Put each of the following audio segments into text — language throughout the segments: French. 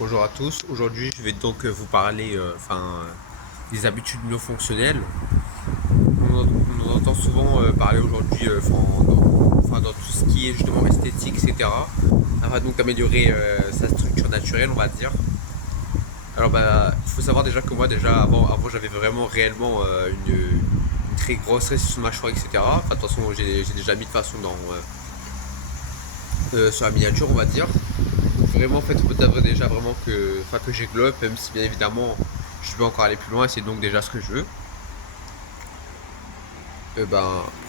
Bonjour à tous, aujourd'hui je vais donc vous parler des habitudes non fonctionnelles. On entend souvent parler aujourd'hui dans tout ce qui est justement esthétique, etc. Afin donc d'améliorer sa structure naturelle, on va dire. Alors il faut savoir déjà que moi déjà avant j'avais vraiment réellement une très grosse restriction de mâchoire, etc. Enfin de toute façon j'ai déjà mis de façon sur la miniature, on va dire. Vraiment en fait on peut dire déjà vraiment que j'ai glow up, même si bien évidemment je peux encore aller plus loin et c'est donc déjà ce que je veux.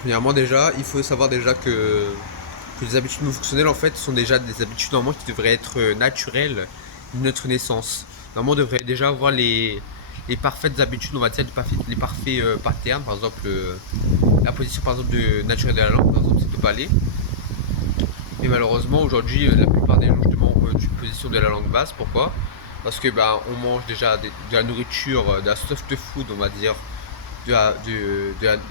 Premièrement déjà il faut savoir déjà que les habitudes non fonctionnelles en fait sont déjà des habitudes normalement qui devraient être naturelles de notre naissance. Normalement on devrait déjà avoir les parfaites habitudes, on va dire les parfaits patterns, par exemple la position par exemple de naturelle de la langue, par exemple c'est de parler. Mais malheureusement aujourd'hui la plupart des gens justement ont une position de la langue basse. Pourquoi? Parce que on mange déjà de la nourriture, de la soft food on va dire, de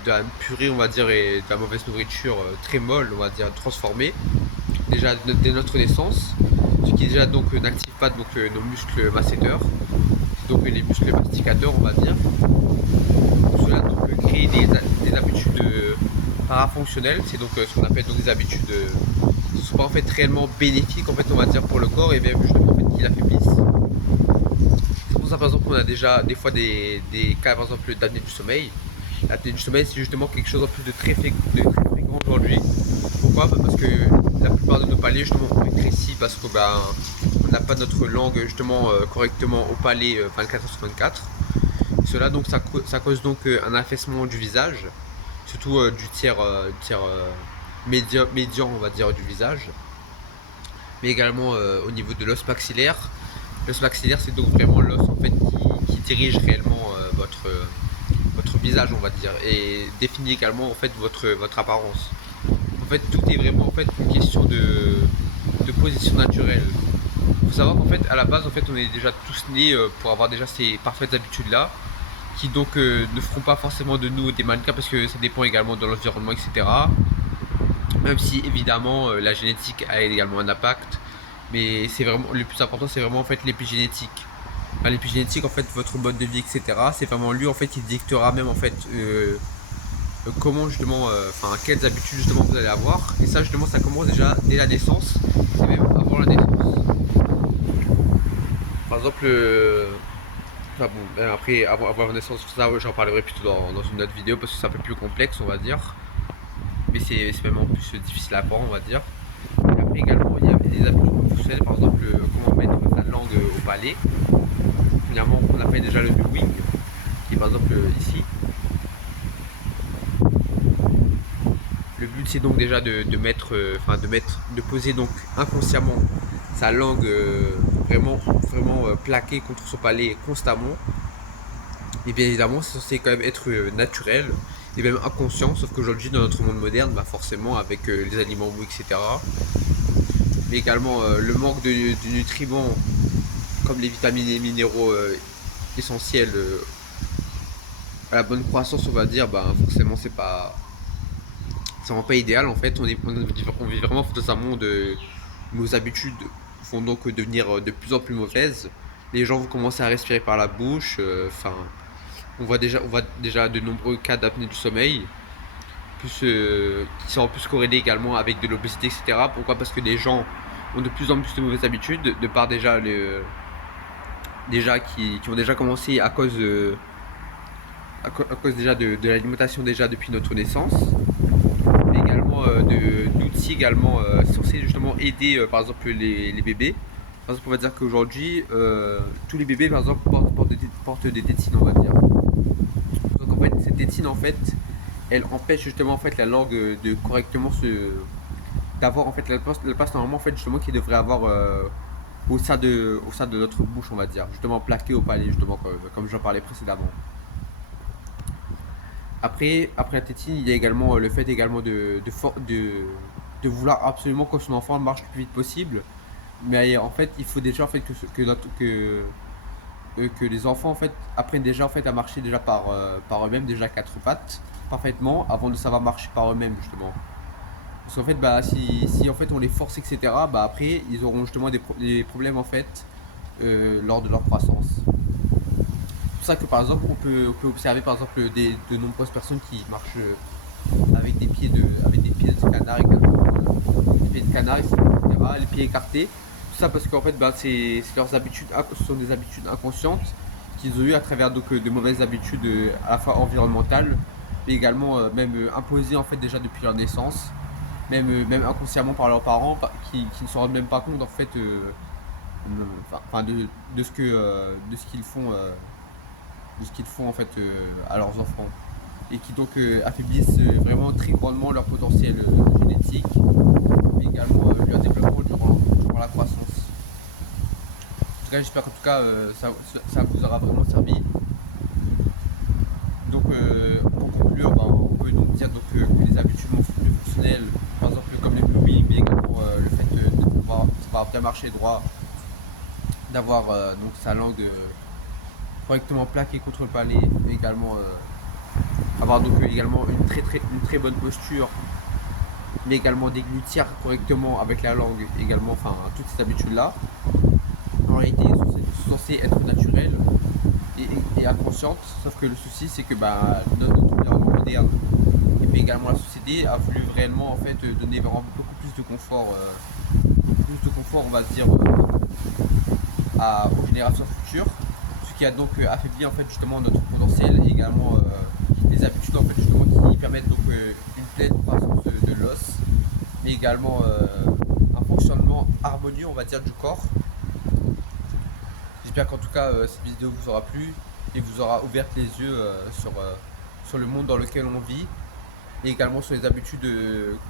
la purée on va dire et de la mauvaise nourriture très molle on va dire transformée déjà dès notre naissance, ce qui déjà donc n'active pas donc nos muscles masséteurs, donc les muscles masticateurs on va dire. Donc cela donc crée des habitudes parafonctionnelles, c'est donc ce qu'on appelle donc des habitudes qui ne sont pas en fait réellement bénéfiques en fait on va dire pour le corps et même justement en fait qui l'affaiblissent. C'est pour ça par exemple qu'on a déjà des fois des cas par exemple d'apnée du sommeil. L'apnée du sommeil c'est justement quelque chose en plus de très fréquent aujourd'hui. Pourquoi? Parce que la plupart de nos palais justement sont rétrécis parce que on n'a pas notre langue justement correctement au palais 24 sur 24. Cela donc ça cause donc un affaissement du visage, surtout du tiers médian on va dire du visage, mais également au niveau de l'os maxillaire. L'os maxillaire c'est donc vraiment l'os en fait qui dirige réellement votre visage on va dire et définit également en fait votre apparence. En fait tout est vraiment en fait une question de position naturelle. Il faut savoir qu'en fait à la base en fait on est déjà tous nés pour avoir déjà ces parfaites habitudes là qui donc ne feront pas forcément de nous des mannequins parce que ça dépend également de l'environnement, etc. Même si évidemment la génétique a également un impact, mais c'est vraiment le plus important, c'est vraiment en fait l'épigénétique. Enfin, l'épigénétique, en fait, votre mode de vie, etc. C'est vraiment lui en fait qui dictera même en fait comment justement, quelles habitudes justement vous allez avoir. Et ça justement, ça commence déjà dès la naissance et même avant la naissance. Par exemple, après, avant la naissance, tout ça, ouais, j'en parlerai plutôt dans une autre vidéo parce que c'est un peu plus complexe, on va dire. Mais c'est même en plus difficile à apprendre, on va dire. Et après, également, il y avait des habitudes fonctionnelles, par exemple, comment mettre sa langue au palais. Premièrement, on appelle déjà le doing, qui est par exemple ici. Le but, c'est donc déjà de poser donc inconsciemment sa langue vraiment plaquée contre son palais constamment. Et bien évidemment, c'est censé quand même être naturel et même inconscient, sauf qu'aujourd'hui, dans notre monde moderne, forcément, avec les aliments mous, etc., mais également le manque de nutriments comme les vitamines et minéraux essentiels à la bonne croissance, on va dire, forcément, c'est vraiment pas idéal en fait. On vit vraiment dans un monde où nos habitudes vont donc devenir de plus en plus mauvaises. Les gens vont commencer à respirer par la bouche. On voit déjà de nombreux cas d'apnée du sommeil, qui sont en plus corrélés également avec de l'obésité, etc. Pourquoi? Parce que les gens ont de plus en plus de mauvaises habitudes, de part déjà qui ont déjà commencé à cause déjà de l'alimentation déjà depuis notre naissance, mais également d'outils également censés justement aider par exemple les bébés. Par exemple, on va dire qu'aujourd'hui, tous les bébés par exemple portent des tétines, on va dire. Donc en fait, cette tétine en fait, elle empêche justement en fait la langue de correctement se d'avoir en fait la place normalement en fait justement qui devrait avoir au sein de notre bouche, on va dire, justement plaqué au palais, justement comme j'en parlais précédemment. Après la tétine, il y a également le fait également de vouloir absolument que son enfant marche le plus vite possible. Mais en fait, il faut déjà en fait que les enfants en fait apprennent déjà en fait à marcher déjà par eux-mêmes, déjà à quatre pattes, parfaitement, avant de savoir marcher par eux-mêmes justement. Parce qu'en fait, si en fait on les force, etc., après ils auront justement des problèmes en fait lors de leur croissance. C'est pour ça que par exemple on peut observer par exemple de nombreuses personnes qui marchent avec des pieds de canard également, des pieds de canard, etc., les pieds écartés. Tout ça parce qu'en fait bah, c'est leurs habitudes, ce sont des habitudes inconscientes qu'ils ont eu à travers donc de mauvaises habitudes à la fois environnementales, mais également imposées en fait déjà depuis leur naissance, même inconsciemment par leurs parents qui ne se rendent même pas compte en fait de ce qu'ils font en fait à leurs enfants et qui donc affaiblissent vraiment très grandement leur potentiel génétique, mais également leur développement durant la croissance. En tout cas, j'espère qu'en tout cas ça vous aura vraiment servi. Donc, pour conclure, ben, on peut donc dire donc, que les habitudes fonctionnelles, par exemple comme le grooming, mais également le fait de pouvoir bien marcher droit, d'avoir donc sa langue correctement plaquée contre le palais, mais également avoir donc également une très bonne posture, mais également déglutir correctement avec la langue, également, enfin toutes ces habitudes-là, en réalité sont censées être naturelles et inconscientes, sauf que le souci c'est que bah, notre environnement moderne et puis également la société a voulu réellement en fait donner vraiment beaucoup plus de confort on va se dire aux générations futures, ce qui a donc affaibli en fait justement notre potentiel et également les habitudes en fait justement qui permettent donc une pleine croissance de l'os, mais également un fonctionnement harmonieux on va dire du corps. J'espère qu'en tout cas cette vidéo vous aura plu et vous aura ouvert les yeux sur le monde dans lequel on vit et également sur les habitudes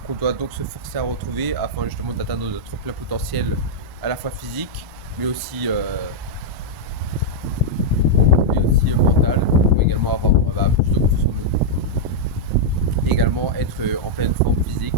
qu'on doit donc se forcer à retrouver afin justement d'atteindre notre plein potentiel à la fois physique mais aussi mental pour également avoir plus de confiance en nous et également être en pleine forme physique